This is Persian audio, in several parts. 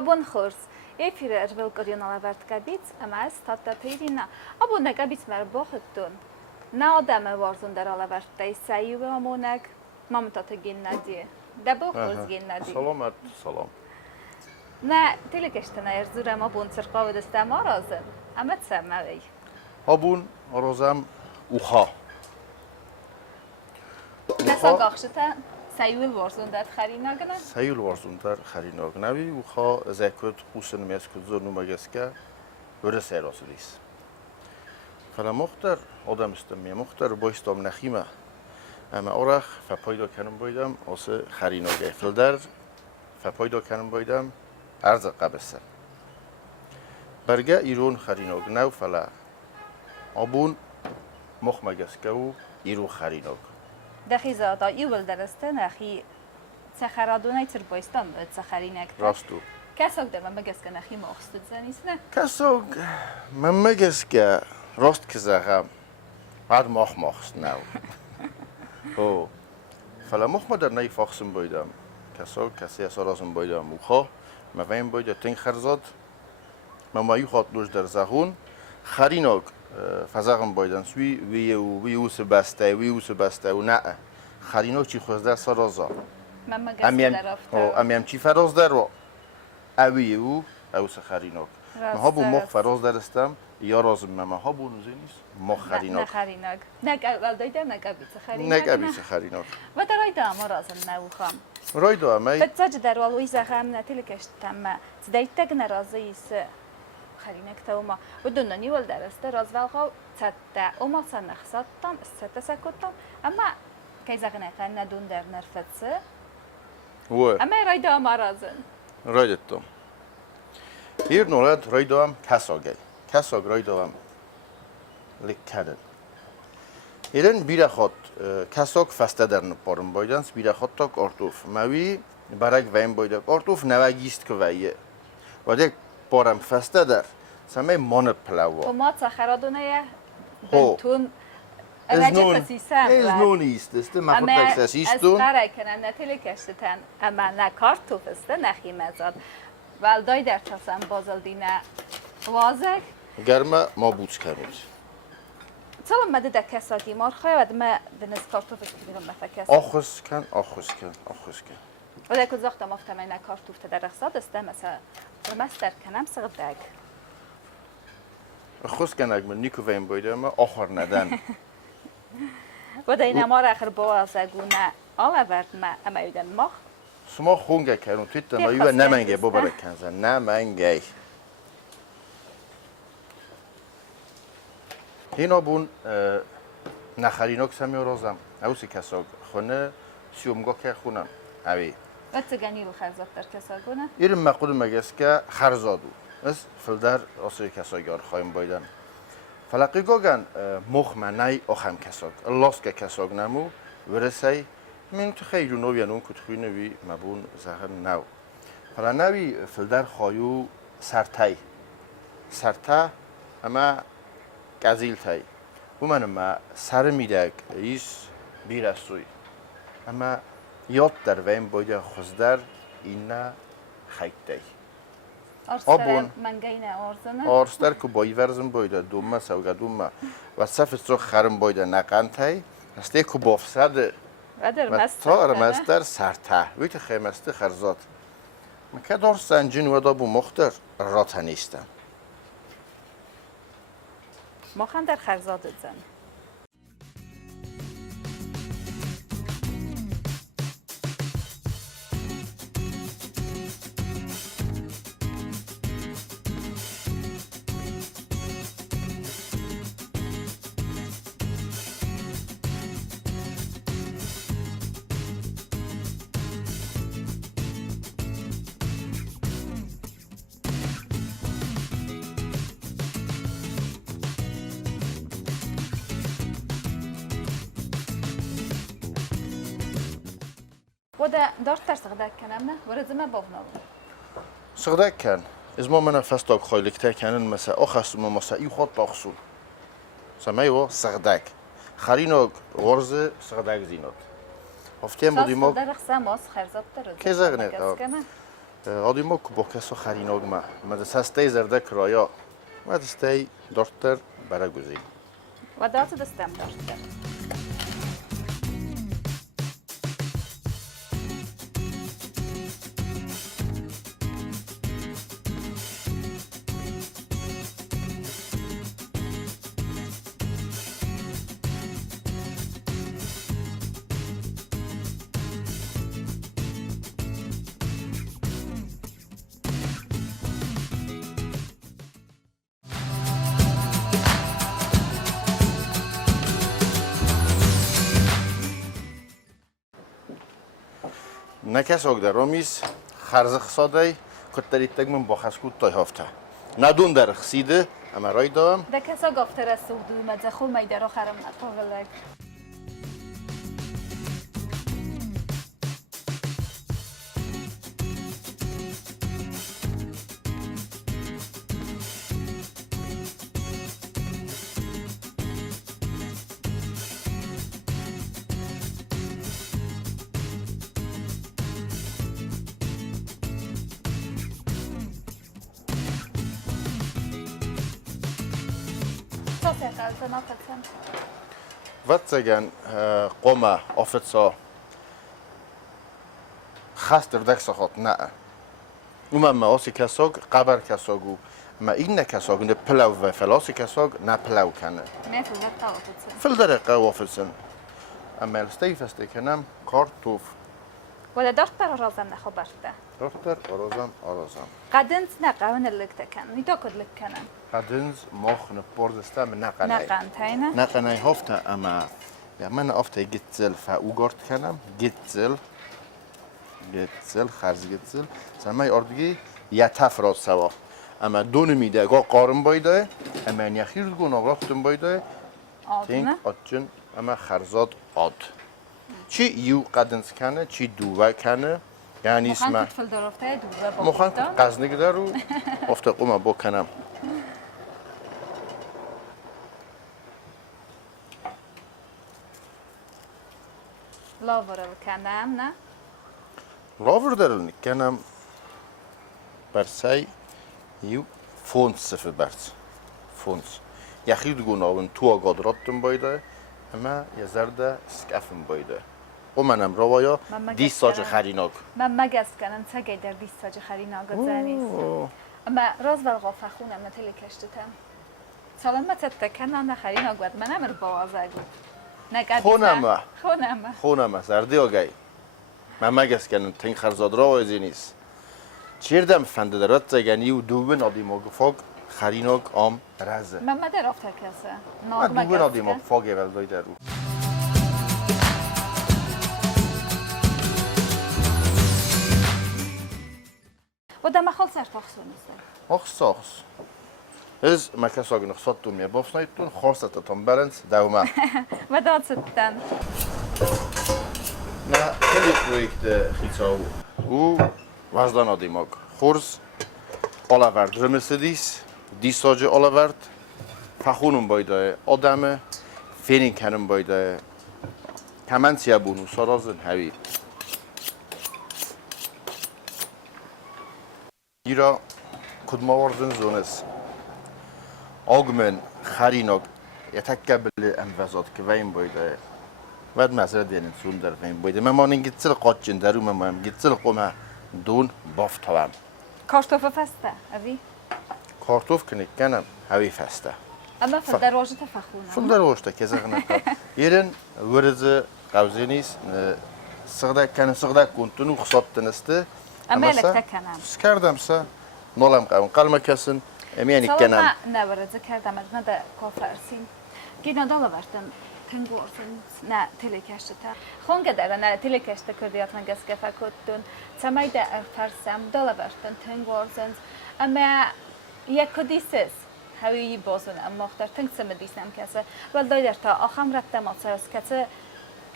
هبون خورس ایفیر ارول کریون الأورد قبیت اما از تادتаты Иринъ ابو نقبیت مر باختون نه آدم وارزون در الأورد دای سعیو امونک مامتات گین ندیه دبو خورس گین ندیه سلامت سلام نه تلکشتن ارزورم ابون سرقاو دستم آرازن اما تسمعی هبون آرازم اوخا کسا گاخشتا سیول وارزون در خریناگنه سیول وارزون در خریناگنه وی اوخا زکوت خوشن میسکت زور نمگسکه وره سیراسلیس فلا مختر آدم استمی مختر بایستم نخیمه اما آرخ فپایدا کنم بایدم آسه خریناگه فلدر فپایدا کنم بایدم عرض قبسه برگه ایرون خریناگ نو فلا آبون مخمگسکه و ایرو خریناگ دخی زادا ایول درسته نخی سخرادونه تر بایستم سخریناگ راستو کساگ در مگسکه نخی ماخستد زنیست نه کساگ مگسکه راست که زغم بعد ماخست نو او فلا مخ در نی فاخسم بایدم کسی اسارازم بایدم موخا مفهم باید تنگ خرزاد ممایو خاط لوج در زغون خریناگ فزاقم بایدن سوی ویو سبسته و نه خریناگ چی خوزده سارازا امیم چی فراز در و اویو او خریناگ ما بو مخ فراز درستم یا رازم مما ها بو نوزه نیست مخ خریناگ نگبیت خریناگ و در رای دام رازم نوخام رای دام بتساج در والوی زخم نتیلکشتم زدیتگ نرازیس خریناگ توما و دننی ول درسته راز والخو تتا اوما سنخساتم استسکوتم اما کی زغنه خن ندون در نرفتسه و اما رای دام رازن رای دتم هیر نولد رای دام کساگ رای دام لکدن ایران بیره خود کساگ فسته در نپارم بایدنس بیره خود تاک ارتوف موی برگ ویم بایدک ارتوف نوگیست که ویه و دیگه پارم فسته در سمه مانت پلاوا تو ما تخرادونه بنتون ازنونیست است مخوط تکساسیستون از قرار کنن نتیلکشتن اما نه کارتوف است نخی مزاد والدای در تاسم بازل دینه وازک گرمه ما بوچ کنید سلام مده در کساگی مار خواهد ما دنس کارتوف است بیرون مفکست آخوز کن و در کل زاختم افتمه نه کارتوف در اقصاد است مثلا رمستر کنم سغدگ آخوز کنگ من نیکو ویم بایده اما آخر ندن و در این ما را اخر بازگونه الأورد ما اما یودن مخ سما خونگه کنون تویت ما یو نمنگه ببره کنزن نمنگه اینا بون نخریناک سمی رازم اوسی کساگ خونه سیومگاه که خونم اوی و تگنی رو خرزاد در کساگونه؟ ایرم مقود مگست که خرزادو از فلدر آسای کساگار خواهیم بایدن فلقی گاگن مخ منای آخم کساگ لاس که کساگ نمو ورسی من تو خیلی نوی اون کتخوی نوی مبون زهر نو فلا نوی فلدر خواهیو سرته اما گزیل تای و من ما سر میدک ایس بیرستوی اما یاد در ویم باید خوزدر اینا خیلی تای آرستر منگینه آرزنه آرستر که بایی ورزم باید دومه سوگه دومه و صفت رو خرم باید نقن تای هسته که بافسد و تا رمستر سرته ویت خیمسته خرزاد مکه دار سنجین و دابو مختر راته نیستم ما خان در خرزادت زن وده دارت تر سغدک کنم نه؟ ورزه ما بافنام سغدک کن از ما من فستاک خیلی کتر کنن مثلا آخستم مثلا ای خود تاخسون سمیو سغدک خریناگ ورزه سغدک زینات هفتیم بودیم ما در خسام واس خرزات تر که زغنه آدیما که با کسا خریناگ ما مدرسه زرده کرایا مدرسه دارتر برای گزین و دارت دستم دارتر نکس آگ در آمیز خرز خساده کتری تگمون با خسکوت تای هفته ندون در خسیده اما رای دارم دکسا گفتر از سودو مدخو میدر آخرم نطاولک وقتی قوم آفتسا خست در دکس خود نه اومم ما آسی کساگ قبر کساگو ما این نکساگ نه پلو و فلاسی کساگ نه پلو کنه نه فلدر آفتسن فلدر آفتسن اما الستی فستی کنم کارتوف ولی دکتر رازم نخبرته دکتر آرازم قدنت نقاون اللکتکن نیتا کد لکنن قدنز مخن پردستم نقنای نقنتاینه نقنای هفته اما من هفته گتزل فاوگارد کنم گتزل خرز گتزل سمای اردگی یتف راست سوا اما دون میده گا قارم بایده اما نیخیر گون آقافتم بایده تینک آتجن اما خرزاد آد چی یو قدنز کنه چی دوه کنه یعنی اسمه مخان کتفل درافته دوه با مخان قزنگ درو افته قومه بکنم لاورل کنم نه لاور درل کنم برسای یو فونس سفر برس فونس یخید گون آون تو آگاد رابطم بایده اما یه زرده سکفم بایده او منم روایا دیست ساج خریناک من مگس کنم سگه در دیست ساج خریناک زنیست اما راز ولغا فخونم نتلی کشتتم سالم تتکنم نخریناک بود من امر بوازه گود خونم زردی آگای من مگس کنم تین خرزاد روایزی نیست چیردم فنده درات زگنی و دوبه نادیم آگفاق خریناک آم رزه من مدر آفته کسه من دوبه نادیم آگفاقی ولدای درو و دم خال سر تاخصو نیست ساخص از مکس آگی نخصاد تو میه بافنایتون خواستتون برنس دومه و داد ستن نه خیلی پرویکت خیصا او وزدان آدیم آگ خورز alăvărd رمسدیس دیساج alăvărd فخونم بایده آدمه فینین کنم بایده کمنسیه بونو سارازن هوی ایرا کدماوردن زونس آگمن خریناگ یتکبل انوزاد که وین بایده بعد مسئله دینن سون در وین بایده من گیتسل قاچن درو من گیتسل قومه دون بافت هم کارتوف فسته اوی کارتوف کنی کنم هوی فسته اما فلدر واجه تفخونه فلدر واجه که زغنه یرن ورز قوزی نیست سغده کنتونو خصاب تنسته اما الکته کنم کردم سه نولم قلمه کسن امینی کنم سلام نه ورزه کردم از نه ده کافرسین گینا دالا بردن تنگورسن نه تلکشته خونگه داره نه تلکشته کردیات من گسکه فکرتون سمای ده فرسم دالا بردن تنگورسن اما یک کدیسس هوی بازون اما اختر تنگ سم دیسم کسه ول دایدر تا آخام رفتم آسرس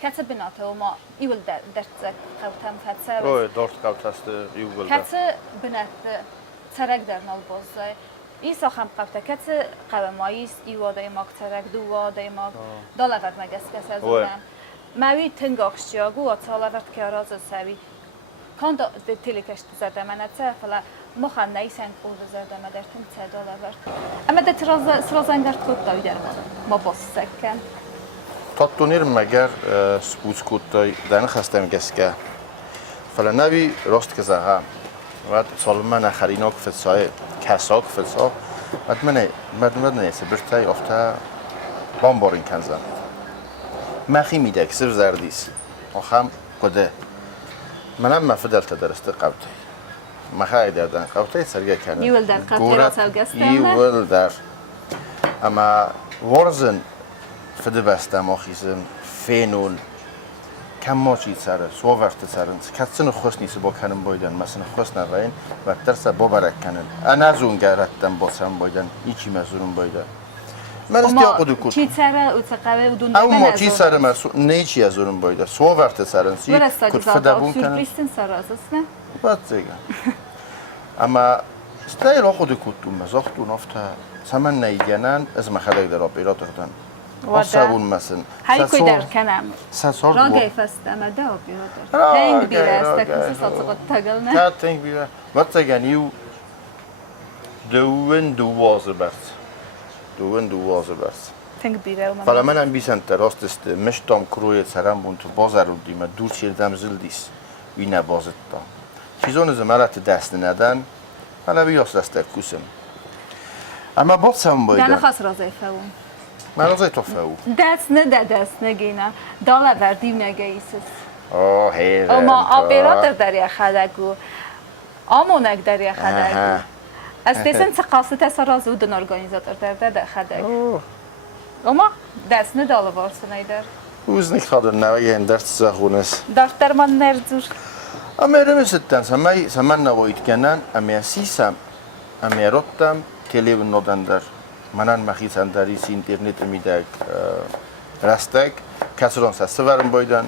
کسه بناته و ما ایول درت قوتم فتسه اوه دارت قوت هست ایول کسه بناته ترک در نال بازه ایسا خم قبطه کت قواماییس ایواده ما کترک دواده ما دالا ورد مگس کس از اونم موی تنگاکشیاگو و تالا ورد که راز سوی کند تلکشت زده منه چه فلا مخن نیسن بود زده مدرتم چه alăvărd. اما ده سرازنگرد کود دایی در ما باز سکن. تطونیر مگر سپوس کودای دن خستم گسکه فلا نبی راست که زها وقت سالما نخریناک فسای کساک فسا مدمن نیست برتای افتا بامبارین کنزن مخی میده کسر زردیس آخام قده منم مفدل تدرسته قبطه مخای دردن قبطه سرگه کنن یول در قبطه را سوگستم یول در اما ورزن فده بستم آخیزن فینول کم ماچی سره سوورت سرن کسن خوش نیست با کنن بایدن مثلا خوش نوین و درس با برک کنن انا از اون گرتم باسم بایدن ایچی مزورم بایدن من استیاق دو کود چی سره او تقوی و دون اما چی سره مسو نیچی از اون بایدن سوورت سرن سی کد فدبون کنن سورپریستن سر از نه بعد دیگه اما استیاق خود کود دو مزاختون افته سمن نیگنن از مخلق در آبیرات دادن آسابون مثلا هایی کوی در کنم سال را گیفست اما ده آبیرات تنگ بیره است که سالسقط تگل نه تا تنگ بیره وقت گنیو دوازه برس تنگ بیره فلا منم بیسن تراست است مشتام کروی سرم بون تو بازار رو دیمه دور چیردم زل دیس وی نبازت دا چیزان زمرت دست ندن فلا بیاس دست کسم اما باید سم بایدن دانه خاص رازه فون من رازه توفه او دست نگینه داله وردیم نگیسس هیرن اما آبیرات در یا خدگو آمونک در یا خدگو از دیسن سقاست از راز و دن ارگانیزاتور در خدگو اما دست نداله وارسنای در اوز نخواد نوی هندرت زخونس در من نرزور اما رمستن سمن نوید کنن اما سیسم اما رفتم تلویزیون ندندر منن مخیصن دریس اینترنت میدک رستک کسران سوارم بایدن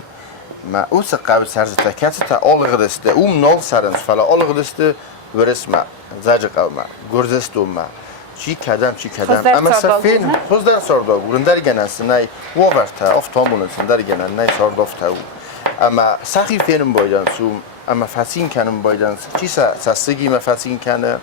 ما اوس قابل سرزته کسی تا آلق دسته نال سرنس فلا آلق دسته ورس ما زاج قوم گرزستو ما چی کدام اما سفین خوز در سردا گرندر گناس نای وورتا افتامون سندر گنان نای سردافتا اما سخی فینم بایدن سوم اما فاسین کنم بایدن چی سستگی ما فاسین کنه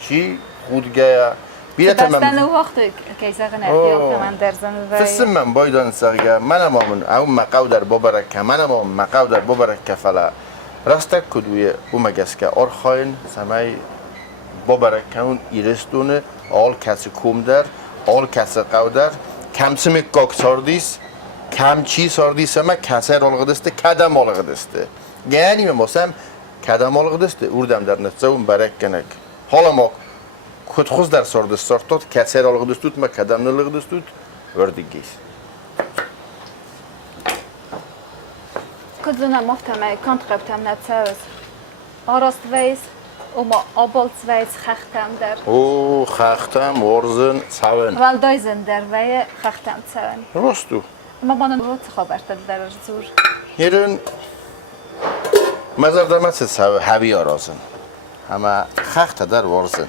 چی خودگاه دستان وقت که زغن احتیاط من در زن فسم من بایدان سرگه منم او مقاو در ببرک منم مقاو در ببرک فلا راستک کدوی او مگس که آرخاین سمای ببرک اون ایرستونه آل کسی کوم در آل کسی قاو در کم سمک گاک ساردیس کم چی ساردیس اما کسی رالغ دسته کدم آلغ دسته یعنی مسم کدم آلغ دسته اردم در نتزه اون برک کنک حالا ما خود خوز در سرد سرتات کسی را لغ دستود ما کدام نلغ دستود وردیگیس. کدوم مفتم کانت قبتم نتساوس آراست ویس ما آبالت ویس خختم در خختم ورزن سوان والدایزن در وی خختم سوان راستو ما بانم رو خبرت در زور یرن مزار درمت سو هوی آرازن اما خخت در ورزن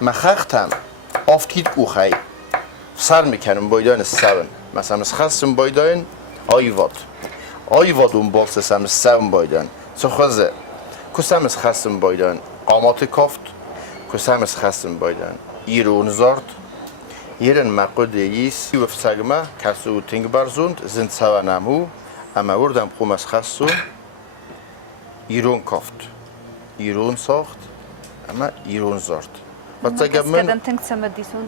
ما خختم آفتید اوخی سر میکنم بایدان سون مثلا خستم بایدان آیواد اون بالس سم سون بایدان چه خوزه کسم خستم بایدان قامات کافت کسم خستم بایدان ایرون زارد یرن مقود ایس و فسگمه کسو تنگ برزوند زند سون امو اما وردم قوم خستم ایرون کافت ایرون ساخت اما ایرون زارد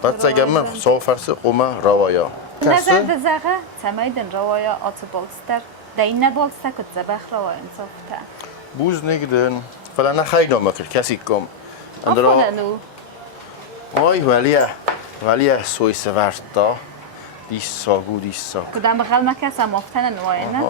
بعد من سافرس قوم روایا نظر دزاغه تمایدن روایا آت بالستر دین بالستر کد زبخ روایا انصافته بوز نگدن فلا نخیلی نامکر کسی کم آفوننو وای ولیه سوی سورد دا دیس ساگو کدام بغل مکسم آفتن نوایه نه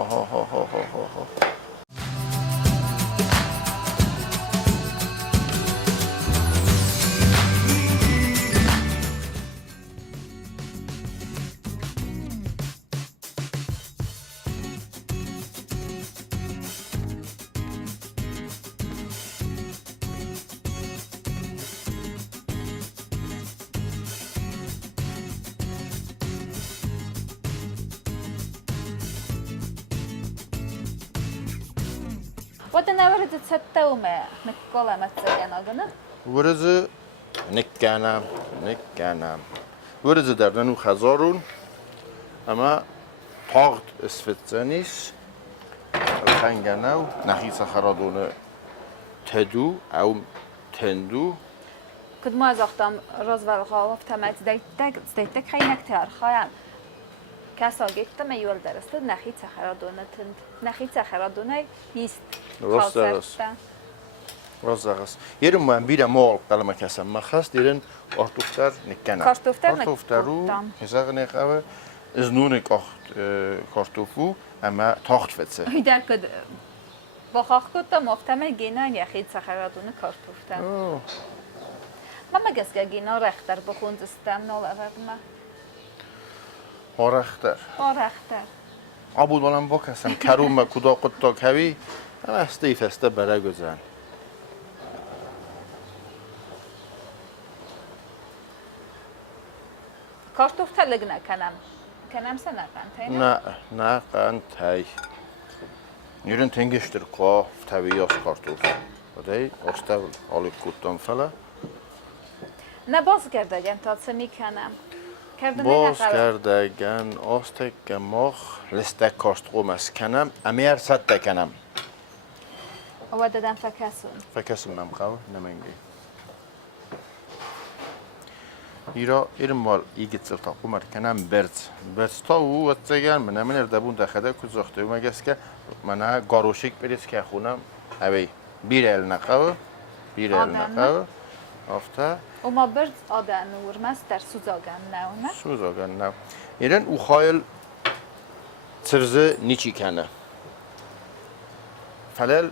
وده نورد ستومه نکولا متزین آگنه ورز نکنم ورز دردن و خزارون اما طاقت اسفتزنیس الخنگنو نخیص خرادونه تدو او تندو کدوم از وقتام روزول خواهد تمت زدیتک خیلی نکتر خواهم کسا گفتم ایول درسته نخیص خرادونه تند نخیص خرادونه هیست راست است. یه من بیرم مال قلم کسم مخص دیرن آرتوفتر نکنم. کارتوفتر رو حساب نکوه از نون کارتوفو اما تاخت فتسه. ایدر کد با خاک کدام مفتم گینه یخید سخرادونه کارتوفتر. من مگس که گینه رختر بخوند استم نالورد ما. رختر. عبود ولم با کسم کروم کدا قطع کوی اما استیفسته برای گذن. کارتوفت لگ کنم سه نه قند تای نیرن تنگشتر قا فتوی از کارتوف ودای استل آلی کودم فلا نه باز کردگن تا سمی کنم باز کردگن آستک مخ لستک کارتوم از کنم امیر صد کنم او دادن فکسون ممخو نمینگی ایران مال ایگیتسل تا قمر کنم برز تا او وقتیگن من اردبون دخده کزخته و مگس که من گاروشیک بریز که خونم اوی بیرل نخواه آفته او ما برز آدن ورمست در سوزاگن نه ایران او خایل سرزه نیچی کنه فلال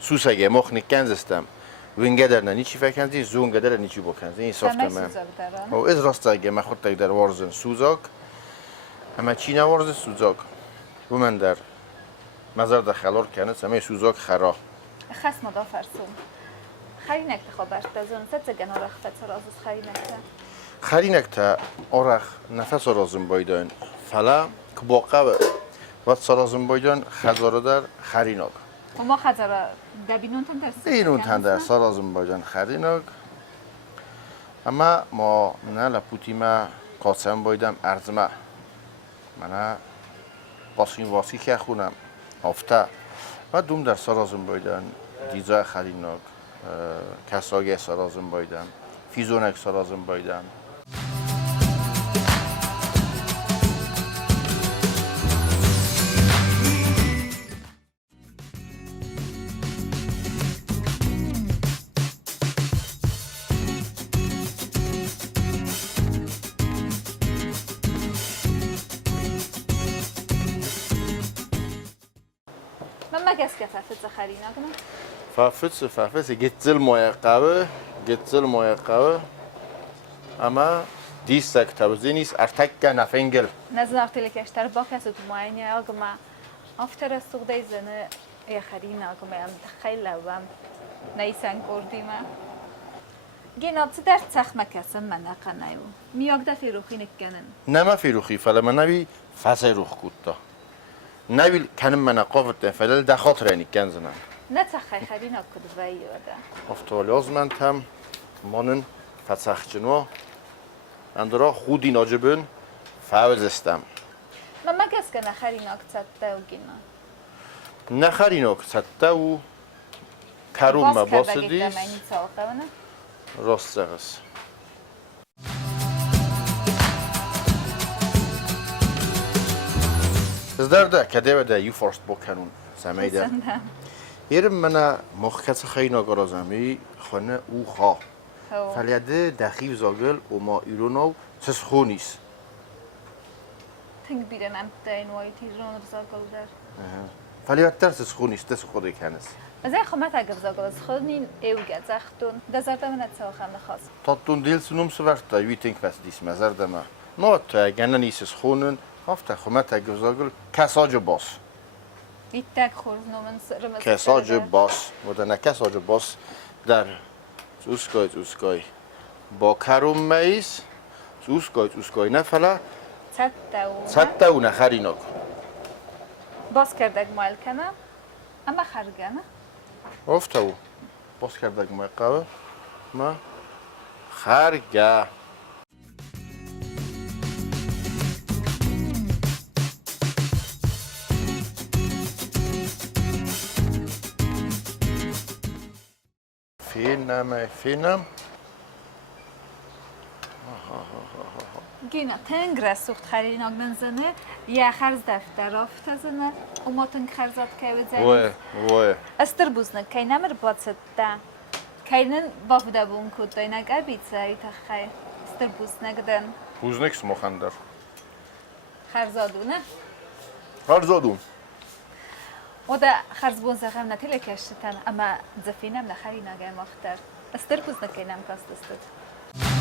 سوسگه مخ نکنز استم وینگدر نه نیچی فکنزی زونگدر نیچی بکنزی این سافت من او از راستگه من خود در وارزن سوزاک اما چی نوارز سوزاک و من در مزار دخلار کنه سمه سوزاک خرا خاص مدافرسون خری نکته خبرت دزون ستگن آرخ فتر آزوز خری نکته آرخ نفس رازم بایدن فلا که باقه وقت سرازم بایدن خزاره در خری ناگ ما خزاره دبینون تندر سرازم بایدن خری ناگ اما ما نه لپوتیما قاسم بایدم ارزمه منه قاسم واسی که خونم آفته و دوم در سرازم بایدن دیزای خری ناگ کساگه سرازم بایدم فیزونک سرازم بایدم مگس که فافت خری نکنم فافت گتزل مویقه اما دیستک توزینیس ارتک نفنگل نزار تلکشتر با کسی تو ماینه آگما افتر سوق دیزنه یا خری نکنم ام تخیل لبم نیسان کردیم گینات در تخم کسم من نکنیم میاگ دفی روخی نکنن نما فی روخی فلا من نبی فسای روخ کودتا نبی کنم من قافت فلل دخات رنی کنزنم نه تخی خری نکد ویاده افتالی از من تم مانن فتسخچنو اندرا خودی ناجبن فوز استم من مگس که نخری نکد و گینا نخری نکد و کروم ما باسدیس راست زغس زدرده کده بده یو فرست بکنون سمیده ایرم من مخکس خیلی نگرازمی خانه او خواه فلیده دخیل زاگل و ما ایرونو سس خونیست تنگ بیرن ام تاین وایتی رون زاگل در فلیده ترس خونیست تس خودی کنس از این خمت اگر زاگل از خودین ایوگه زختون دزرده من اتساق هم نخواست تاتون دیل سنوم سورتا یوی تنگ فست دیس مزرده ما نوات گنه نیسس خونن هفته خمت اگر زاگل کساج باس ایتک خورز نومن رمز کساج باس و نه کساج باس در اوسکای با کروم میز اوسکای نفلا صد و نخری نک باز کردک مایل کنم اما خرگنه افتو باز کردک ما قهوه ما خرگه فینم گینا تنگ سوخت خرید نگنزنه یا خرز دفتر رفت زنه و ما تنگ خرزات که بزنیم وای استر بوزنه که نمر باست ده که بافده بون کود دای قبیت ای تخی استر بوزنه گدن بوزنکس مخندر خرزادونه خرزادون و ده خرز بون زخم نتیله کشتن اما زفینم نخری نگه مختر استر بوزنه که نم کاست استد